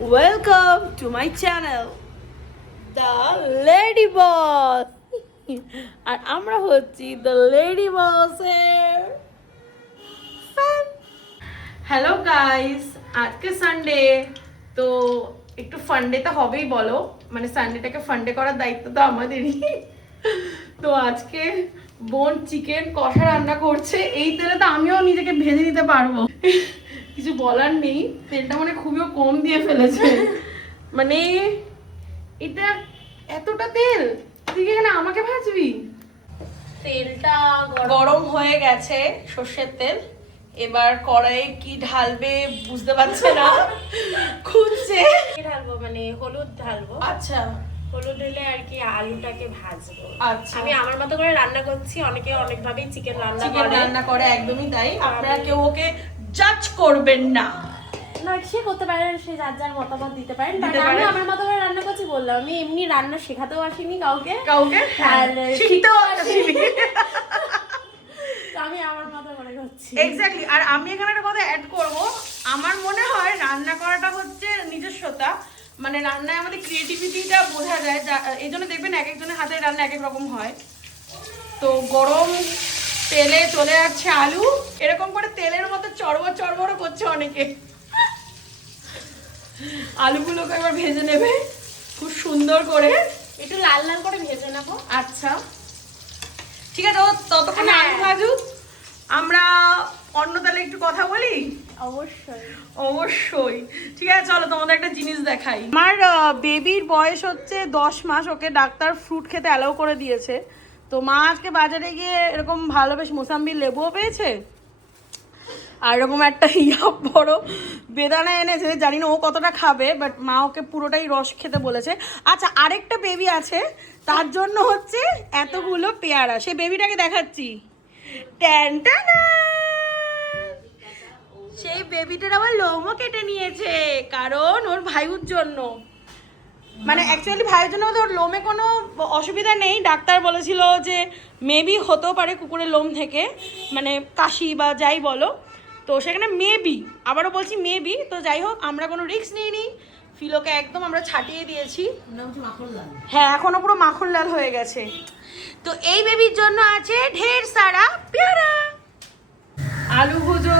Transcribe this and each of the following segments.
Welcome to my channel, The Lady Boss. আর আমরা হচ্ছি The Lady Boss এর fan. Hello guys, আজকে Sunday, তো একটু ফান্ডে তো হবেই বলো, মানে সানডেটাকে ফান্ডে করার দায়িত্ব তো আমাদেরই। তো আজকে বোন চিকেন কষা রান্না করছে, এই তেলে তো আমিও নিজেকে ভেজে নিতে পারবো, কিছু বলার নেই। তেলটা মানে খুবই কম দিয়ে ফেলেছে, মানে এটা এতটা তেল তুই এখানে আমাকে ভাজবি। তেলটা গরম হয়ে গেছে, সর্ষের তেল। এবার কড়াইয়ে কি ঢালবে বুঝতে পারছে না, খুঁজছে। কি ঢালবো, মানে হলুদ ঢালবো। আচ্ছা, হলুদ ঢেলে আর কি আলুটাকে ভাজবো। আচ্ছা, আমি আমার মতো করে রান্না করছি, অনেকে অনেক ভাবেই চিকেন রান্না করে, একদমই তাই। আপনারা কেউ ওকে জাজ করবেন না, না সে করতে পারেন, সে যার যার মতামত দিতে পারেন। আমি আমার মতো করে রান্না করছি বললাম, আমি এমনি রান্না শেখাতেও আসিনি কাউকে, আর শিখতেও আসিনি। আমি আমার মতো করে করছি। এক্স্যাক্টলি। আর আমি এখানে একটা কথা অ্যাড করব, আমার মনে হয় রান্না করাটা হচ্ছে নিজস্বতা, মানে রান্নায় আমাদের ক্রিয়েটিভিটিটা বোঝা যায়। এই জন্য দেখবেন এক একজনের হাতের রান্না এক এক রকম হয়। তো গরম তেলে চলে যাচ্ছে আলু, এরকম করে তেলের মতো চড়বড় চড়বড় করছে অনেকে। আলুগুলোকে এবার ভেজে নেবে খুব সুন্দর করে, একটু লাল লাল করে ভেজে নেবো। আচ্ছা ঠিক আছে, ততক্ষণে আলু ভাজুক, আমরা অন্য তাহলে একটু কথা বলি। অবশ্যই অবশ্যই, ঠিক আছে চলো তোমাদের একটা জিনিস দেখাই। আমার বেবির বয়স হচ্ছে 10 মাস, ওকে ডাক্তার ফ্রুট খেতে অ্যালাউ করে দিয়েছে। তো মা আজকে বাজারে গিয়ে এরকম ভালো বেশ মোসাম্বির লেবুও পেয়েছে, আর এরকম একটা বড় বেদানা এনেছে। জানি না ও কতটা খাবে, বাট মা ওকে পুরোটাই রস খেতে বলেছে। আচ্ছা, আরেকটা বেবি আছে, তার জন্য হচ্ছে এতগুলো পেয়ারা। সেই বেবিটাকে দেখাচ্ছি, ট্যানটানা। সেই বেবিটার আবার লোমও কেটে নিয়েছে, কারণ ওর ভাইয়ের জন্য, মানে অ্যাকচুয়ালি ভাইয়ের জন্য ওর লোমে কোনো অসুবিধা নেই। ডাক্তার বলেছিল যে মেবি হতেও পারে কুকুরের লোম থেকে, মানে কাশি বা যাই বলো, তো সেখানে মেবি, আবারও বলছি মেবি। তো যাই হোক, আমরা কোনো রিস্ক নিইনি, ফিলোকে একদম আমরা ছাটিয়ে দিয়েছি। হ্যাঁ, এখনো পুরো মাখন লাল হয়ে গেছে। তো এই বেবির জন্য আছে ঢের সারা পেয়ারা। আলু ভুজো,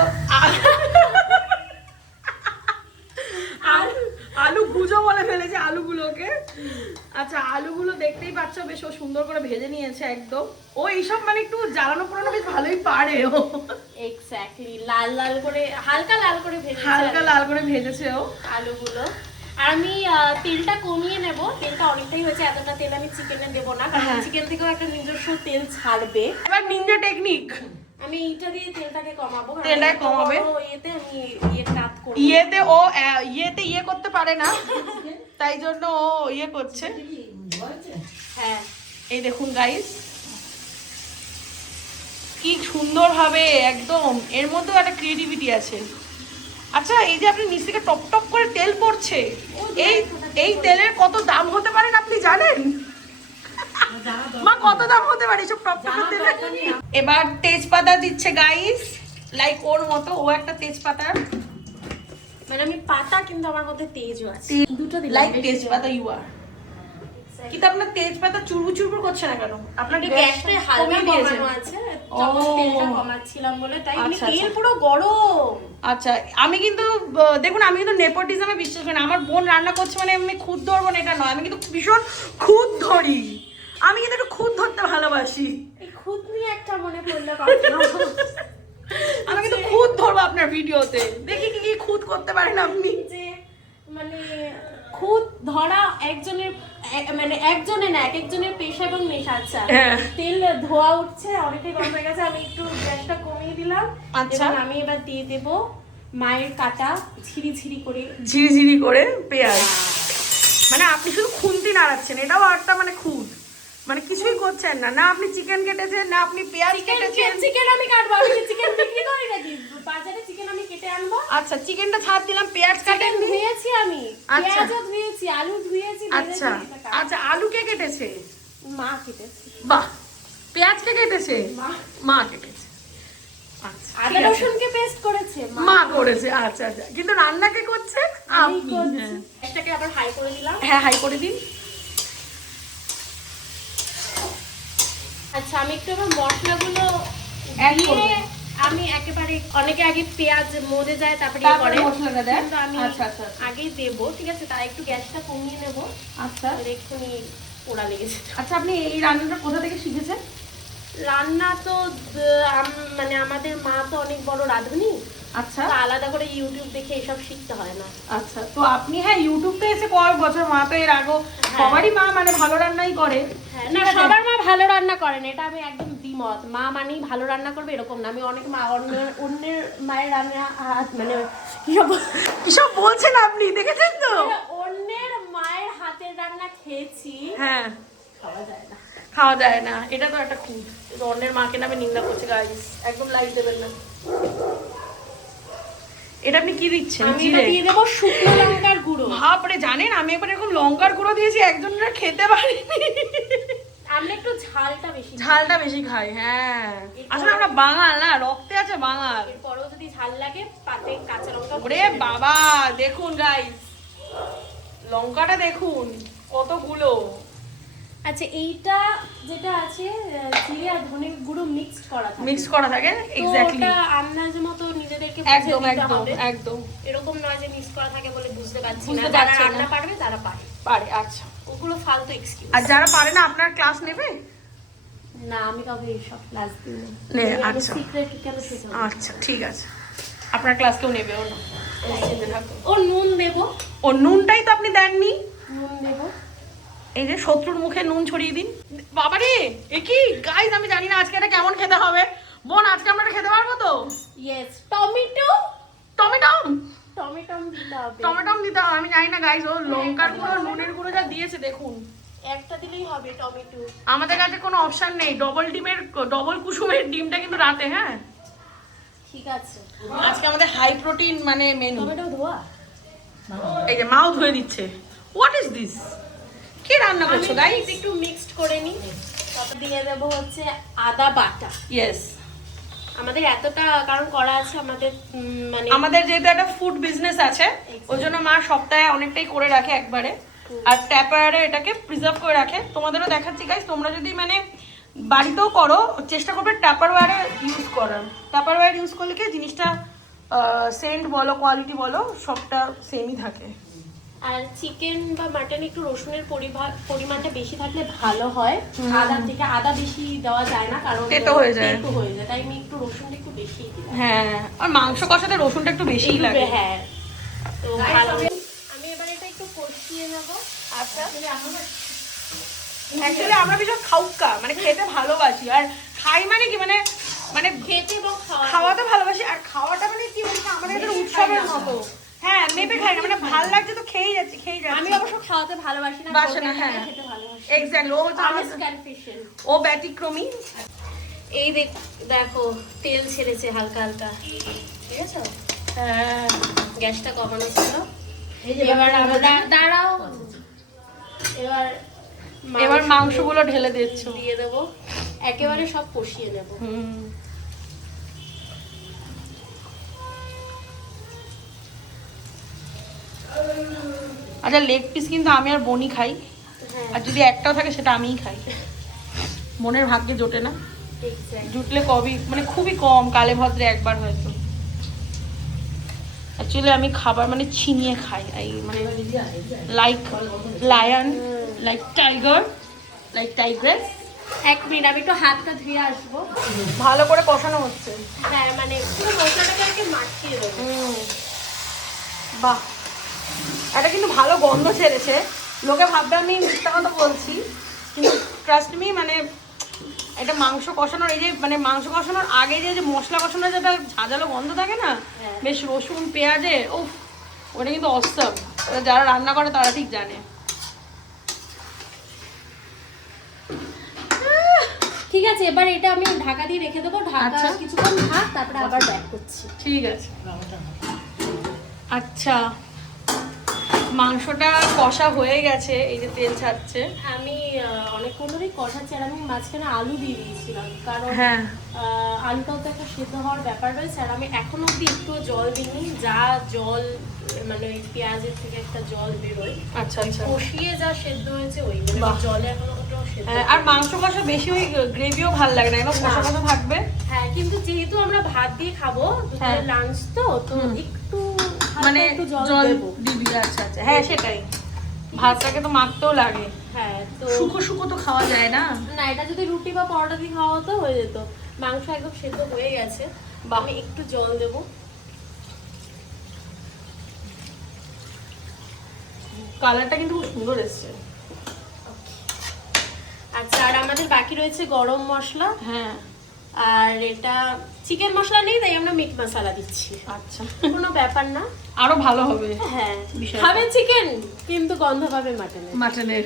আলু ভুজো বলে ফেলেছে আলুগুলোকে। আচ্ছা, আলুগুলো দেখতেই পাচ্ছ বেশ ও সুন্দর করে ভেজে নিয়েছে একদম। ও এইসব মানে একটু জ্বালানো পোড়ানো বেশ ভালোই পারে ও। এক্স্যাক্টলি, লাল লাল করে, হালকা লাল করে ভেজেছে ও আলুগুলো। আর আমি তেলটা কমিয়ে নেব, তেলটা অনেকটাই হয়েছে, এতটা তেল আমি চিকেনে দেবো না, কারণ চিকেন থেকেও একটা নিজস্ব তেল ছাড়বে। এবার নিনজা টেকনিক, আমি এইটা দিয়ে তেলটাকে কমাবো। তেলটা কমাবে, এতে আমি কাট করব। ইয়েতে ইয়ে করতে পারে না, তাই জন্য ও ইয়ে করছে। হ্যাঁ, এই দেখুন গাইস, কি সুন্দর ভাবে একদম, এর মধ্যেও একটা ক্রিয়েটিভিটি আছে। আচ্ছা, এই যে আপনি নিচ থেকে টপ টপ করে তেল পড়ছে, এই তেলের কত দাম হতে পারে আপনি জানেন? মা, কত দাম হতে পারে এসব টপ টপ তেলের? এবার তেজপাতা দিচ্ছে গাইস, লাইক ওর মতো ও একটা তেজপাতা, মানে আমি পাতা, কিন্তু আমার মধ্যে তেজও আছে, দুটো দিলাম। লাইক তেজপাতা ইউ আর। কিন্তু আপনার তেজপাতা চুরবুর চুরবুর করছে না কেন? আপনার গ্যাসটা হালকা কমানো আছে, তখন তেলটা কমাচ্ছিলাম বলে, তাই মানে তেল পুরো গরম। আচ্ছা, আমি কিন্তু দেখুন, আমি কিন্তু নেপোটিজমে বিশ্বাস করি না। আমার বোন রান্না করছে মানে আমি খুদ ধরবো না এটা নয়, আমি কিন্তু ভীষণ খুদ ধরি, আমি কিন্তু একটু খুদ ধরতে ভালোবাসি। এই খুদ নিয়ে একটা মনে পড়লো, আমি কিন্তু খুদ ধরবো আপনার ভিডিওতে, দেখি কি কি খুদ করতে পারেন আপনি। যে মানে খুদ ধরা একজনের, মানে একজনের না, এক একজনের পেশা এবং নেশা। আচ্ছা, তেল ধোয়া উঠছে, অনেকটাই গরম হয়ে গেছে, আমি একটু গ্যাসটা কমিয়ে দিলাম। আচ্ছা, আমি এবার দিয়ে দেব মায়ের কাটা ঝিরি করে পেঁয়াজ। মানে আপনি শুধু খুন্তি নাড়াচ্ছেন, এটাও একটা মানে খুদ, মানে কিছুই করছেন না, না আপনি চিকেন কেটেছেন, না আপনি পেঁয়াজ কেটেছেন। চিকেন আমি কাটবো, আমি চিকেন বিক্রি করি নাকি? বাজারে চিকেন আমি কেটে আনবো। আচ্ছা, চিকেনটা ছাড় দিলাম, পেঁয়াজ কাটেন ধুয়েছি আমি, পেঁয়াজও ধুয়েছি, আলু ধুয়েছি। আচ্ছা আচ্ছা, আলু কে কেটেছে? মা কেটেছে। বাহ, পেঁয়াজ কে কেটেছে? মা কেটেছে। আচ্ছা, আদা রসুনকে পেস্ট করেছে মা করেছে। আচ্ছা আচ্ছা, কিন্তু রান্না কে করছে? আপনি, হ্যাঁ। এটাকে আবার হাই করে দিলাম। হ্যাঁ, হাই করে দিন। আচ্ছা, আমি একটু এবার মশলাগুলো Add দিয়ে করবেন। আমি একেবারে, অনেকে আগে পেঁয়াজ মরে যায় তারপরে তারপরে করে মশলাটা দেয়? কিন্তু আমি আচ্ছা, আচ্ছা, আচ্ছা। আগেই দেবো, ঠিক আছে? তার একটু গ্যাসটা কমিয়ে নেবো, আচ্ছা এক্ষুনি পোড়া লেগেছে। আচ্ছা, আপনি এই রান্নাটা কোথা থেকে শিখেছেন? রান্না তো মানে আমাদের মা তো অনেক বড় রাঁধুনি, আচ্ছা তো আলাদা করে ইউটিউব দেখে এসব শিখতে হয় না। আচ্ছা, তো আপনি হ্যাঁ ইউটিউবটা এসে কয়েক বছর, মা তো এর আগেও সবারই মা মানে ভালো রান্নাই করে। হ্যাঁ, না সবার মা ভালো রান্না করেন, এটা আমি একদম দ্বিমত। মা মানেই ভালো রান্না করবে এরকম না। আমি অনেক মা অন্যের মায়ের রান্না মানে কিসব বলছেন আপনি, দেখেছেন তো? অন্যের মায়ের হাতের রান্না খেয়েছি, হ্যাঁ, খাওয়া যায় না। খাওয়া যায় না, এটা তো একটা খুব অন্যের মাকে নামে নিন্দা করছে গাইস, একদম লাইক দেবেন না। এটা আপনি কি দিচ্ছেন? আমি এটা দিয়ে দেবো শুকনো লঙ্কার গুঁড়ো। বাপরে, জানেন আমি একবার এরকম লঙ্কার গুঁড়ো দিয়েছি, একজনের খেতে পারিনি। আমরা একটু ঝালটা বেশি দিই। ঝালটা বেশি খাই, হ্যাঁ। আসলে আমরা বাঙাল না, রক্তে আছে বাঙাল। এরপরেও যদি ঝাল লাগে পাতে কাঁচা লঙ্কা। ওরে বাবা, দেখুন গাইস, লঙ্কাটা দেখুন কতগুলো। আচ্ছা, এইটা যেটা আছে জিরে আর ধনে গুঁড়ো মিক্সড করা থাকে। মিক্স করা থাকে, এক্স্যাক্টলি। ওটা আন্দাজ মতো নিজেদেরকে বুঝে একদম দিতে একদম হবে। একদম এরকম নয় যে মিক্স করা থাকে বলে বুঝতে পারছি না। বুঝতে যারা পারছি না। রান্না পারবে তারা পারে। পারে, আচ্ছা। ওগুলো ফালতু এক্সকিউজ। আর যারা পারে না, আপনার ক্লাস নেবে? না, আমি কাউকে এইসব ক্লাস দিই না। নে, আমি আচ্ছা। সিক্রেট কেন শেখাবো? আচ্ছা ঠিক আছে, আপনার ক্লাস কেউ নেবে ও না, নিশ্চিন্তে থাকুন। ও নুন দেবো, ও নুনটাই তো আপনি দেননি। নুন দেবো। এই যে শত্রুর মুখে নুন ছড়িয়ে দিন। বাবারে, এ কি গাইস, আমি জানি না আজকে এটা কেমন খেতে হবে। বোন, আজকে আমরা এটা খেতে পারবো তো? Yes, tomato. টমেটম টমেটো দিতে হবে। টমেটম দিতে হবে, আমি জানি না গাইস। ও লঙ্কার গুঁড়ো, নুনের গুঁড়ো যা দিয়েছে দেখুন। একটা দিলেই হবে টমেটো। আমাদের কাছে কোনো অপশন নেই। ডবল কুসুমের ডিমটা কিন্তু রাতে, হ্যাঁ ঠিক আছে। আজকে আমাদের হাই প্রোটিন মানে মেনু। টমেটো ধোয়া। এই যে মাও ধুয়ে দিচ্ছে। What is this? কি রান্না করছো আমি গাইস? একটু মিক্সড করে নিই। তারপর দিয়ে দেবো হচ্ছে আদা বাটা। ইয়েস, আমাদের এতটা কারণ করা আছে আমাদের মানে আমাদের যেহেতু একটা ফুড বিজনেস আছে, ওই জন্য মা সপ্তাহে অনেকটাই করে রাখে একবারে, আর ট্যাপারে এটাকে প্রিজার্ভ করে রাখে। তোমাদেরও দেখাচ্ছি গাইস, তোমরা যদি মানে বাড়িতেও করো, চেষ্টা করবে ট্যাপারওয়্যারে ইউজ করার। ট্যাপারওয়্যার ইউজ করলে কি জিনিসটা সেন্ট বলো, কোয়ালিটি বলো, সবটা সেমই থাকে। আর চিকেন বা মাটন একটু রসুনের পরিমাণটা বেশি থাকলে ভালো হয়। আদা থেকে আদা বেশি দেওয়া যায় না, কারণ তেতো হয়ে যায়। তেতো হয়ে যায়, তাই আমি একটু রসুনটা একটু বেশি দিলাম। হ্যাঁ, আর মাংস কষাতে রসুনটা একটু বেশিই লাগে। হ্যাঁ, তো ভালো। আমি এবার এটা একটু কষিয়ে নেব। আচ্ছা, অ্যাকচুয়ালি আমরা ভীষণ খাউকা, মানে খেতে ভালোবাসি। আর খাই মানে কি, মানে মানে খেতে এবং খাওয়াতে ভালোবাসি। আর খাওয়াটা মানে কি বলতো, আমাদের একটা উৎসবের মতো। হ্যাঁ, মেপে খাই না, মানে ভাল লাগছে তো খেয়েই যাচ্ছি। আমি অবশ্য খাওয়াতে ভালোবাসি না, বাসে না, হ্যাঁ। খেতে ভালোবাসি। এক্স্যাক্টলি, ও হচ্ছে আমি আমাদের- কনফিউশন। ও ব্যতিক্রমী। এই দেখো তেল ছেড়েছে হালকা হালকা, ঠিক আছে? হ্যাঁ, গ্যাসটা কমানো ছিল। এবার আমরা দাঁড়াও, এবার মাংসগুলো ঢেলে দিচ্ছ। দিয়ে দেবো, একেবারে সব কষিয়ে নেব। আচ্ছা, লেগ পিস কিন্তু আমি আর বনি খাই, হ্যাঁ, আর যদি একটাও থাকে সেটা আমিই খাই। মনের ভাগ্যে জোটে না, exactly. জুটলে কবই মানে খুবই কম, কালে ভদ্রে একবার হয়তো। অ্যাকচুয়ালি আমি খাবার মানে ছিনিয়ে খাই, এই মানে like lion, like tiger, like Tigress. এক মিনিট, আমি একটু হাতটা ধুয়ে আসবো। ভালো করে কষানো হচ্ছে। হ্যাঁ, মানে পুরো মশলাটাকে আর কি মাখিয়ে দেবো। বাহ, এটা কিন্তু ভালো গন্ধ ছেড়েছে। লোকে ভাববে আমি মিথ্যা কথা বলছি, কিন্তু ট্রাস্ট মি, মানে এটা মাংস কষানোর, এই যে মানে মাংস কষানোর আগে যে মশলা কষানোর যেটা ঝাঁঝালো গন্ধ থাকে না, বেশ রসুন পেঁয়াজে, ও ওটা কিন্তু অসম। যারা রান্না করে তারা ঠিক জানে। ঠিক আছে, এবার এটা আমি ঢাকা দিয়ে রেখে দেবো। ঢাকা আচ্ছা। কিছুক্ষণ থাক, তারপরে আবার ব্যাক করছি। ঠিক আছে। আচ্ছা, মাংসটা কষা হয়ে গেছে, এই যে তেল ছাড়ছে। আমি অনেকক্ষণ ধরেই কষাচ্ছি, আর আমি মাঝখানে আলু দিয়ে দিয়েছিলাম, কারণ হ্যাঁ আলুটাও তো একটা সেদ্ধ হওয়ার ব্যাপার রয়েছে। আর আমি এখনো অব্দি একটু জল দিইনি, যা জল মানে ওই পেঁয়াজের থেকে একটা জল বেরোয়, আচ্ছা আচ্ছা। কষিয়ে যা সেদ্ধ হয়েছে ওই, মানে বাহ। জলে এখনো ওটাও সেদ্ধ হ্যাঁ, আর মাংস কষা বেশি ওই গ্রেভিও ভালো লাগে না, একদম কষা কষা থাকবে। হ্যাঁ, কিন্তু যেহেতু আমরা ভাত দিয়ে খাবো দুপুরে লাঞ্চ, তো একটু মানে একটু জল দেবো। দিবি। আচ্ছা আচ্ছা, হ্যাঁ সেটাই, ভাতটাকে তো মাখতেও লাগে। হ্যাঁ, তো শুকো শুকো তো খাওয়া যায় না। না, এটা যদি রুটি বা পরোটা দিয়ে খাওয়া হতো হয়ে যেত। মাংস একদম সেদ্ধ হয়ে গেছে, আমি একটু জল দেব। কালারটা কিন্তু খুব সুন্দর এসছে। আচ্ছা, আর আমাদের বাকি রয়েছে গরম মশলা, হ্যাঁ আর এটা চিকেন মশলা নেই, তাই আমরা মিট মশলা দিচ্ছি। আচ্ছা, কোনো ব্যাপার না, আরো ভালো হবে। হ্যাঁ বিষয়টা। খাবেন চিকেন কিন্তু গন্ধ পাবে মাটনের। মাটনের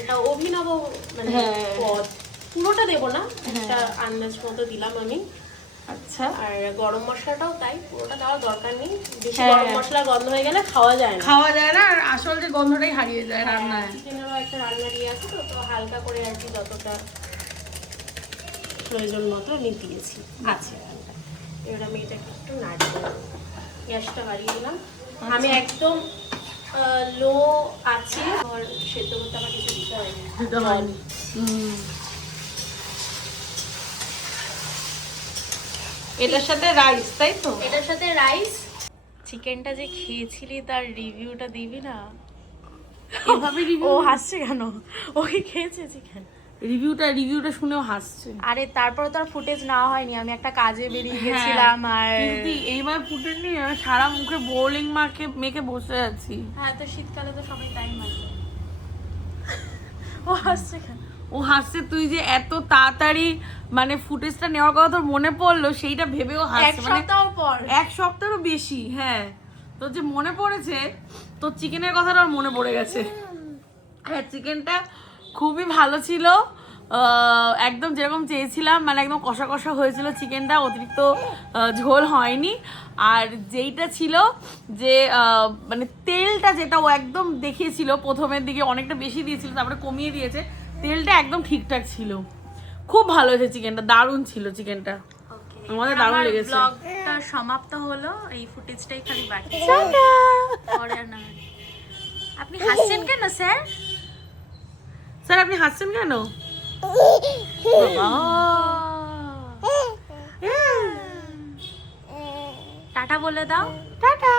এটা অভিনব মানে হ্যাঁ। পদ, পুরোটা দেবো না, একটা আন্দাজ মতো দিলাম আমি। আচ্ছা, আর গরম মশলাটাও তাই, পুরোটা দেওয়ার দরকার নেই, বেশি হ্যাঁ। গরম মশলা গন্ধ হয়ে গেলে খাওয়া যায় না। খাওয়া যায় না, আর আসল যে গন্ধটাই হারিয়ে যায় রান্নায়। চিকেনেরও একটা রান্নার ইয়ে আছে, তো হালকা করে আর কি যতটা প্রয়োজন মতো আমি দিয়েছি আছে রান্না। এবার আমি এটাকে একটু নাড়িয়ে দেবো, গ্যাসটা বাড়িয়ে দিলাম। আমি একদম লো আছে, আর সেদ্ধ করতে আমার কিছু দিতে হয়নি। এটার সাথে রাইস, তাই তো? এটার সাথে রাইস। চিকেনটা যে খেয়েছিলি তার রিভিউটা দিবি না? এভাবে রিভিউ? ও হাসছে কেন? ও কি খেয়েছে চিকেন? রিভিউটা শুনেও হাসছে। আরে তারপরে তো আর ফুটেজ নেওয়া হয়নি, আমি একটা কাজে বেরিয়ে গেছিলাম। আর কিন্তু এইবার ফুটেজ নিয়ে সারা মুখে বোলিং মেখে বসে আছি। হ্যাঁ, তো শীতকালে তো সবাই তাই মাখে। ও হাসছে কেন? ও হাসছে, তুই যে এত তাড়াতাড়ি মানে ফুটেজটা নেওয়ার কথা তোর মনে পড়লো, সেইটা ভেবেও এক হাসছে। মানে সপ্তাহ পর। এক সপ্তাহেরও বেশি। হ্যাঁ, তোর যে মনে পড়েছে, তোর চিকেনের কথাটা ওর মনে পড়ে গেছে। হ্যাঁ, চিকেনটা খুবই ভালো ছিল, একদম যেরকম চেয়েছিলাম, মানে একদম কষা কষা হয়েছিল চিকেনটা, অতিরিক্ত ঝোল হয়নি। আর যেইটা ছিল যে মানে তেলটা যেটা ও একদম দেখিয়েছিল প্রথমের দিকে অনেকটা বেশি দিয়েছিল, তারপরে কমিয়ে দিয়েছে, তেলটা একদম ঠিকঠাক ছিল। খুব ভালো হয়েছে চিকেনটা, দারুণ ছিল চিকেনটা, আমাদের দারুণ লেগেছে। ব্লগটা সমাপ্ত হলো, এই ফুটেজটাই খালি বাকি। পরে আর না। আপনি হাসছেন কেন স্যার? স্যার আপনি হাসছেন কেন? টাটা বলে দাও। টাটা।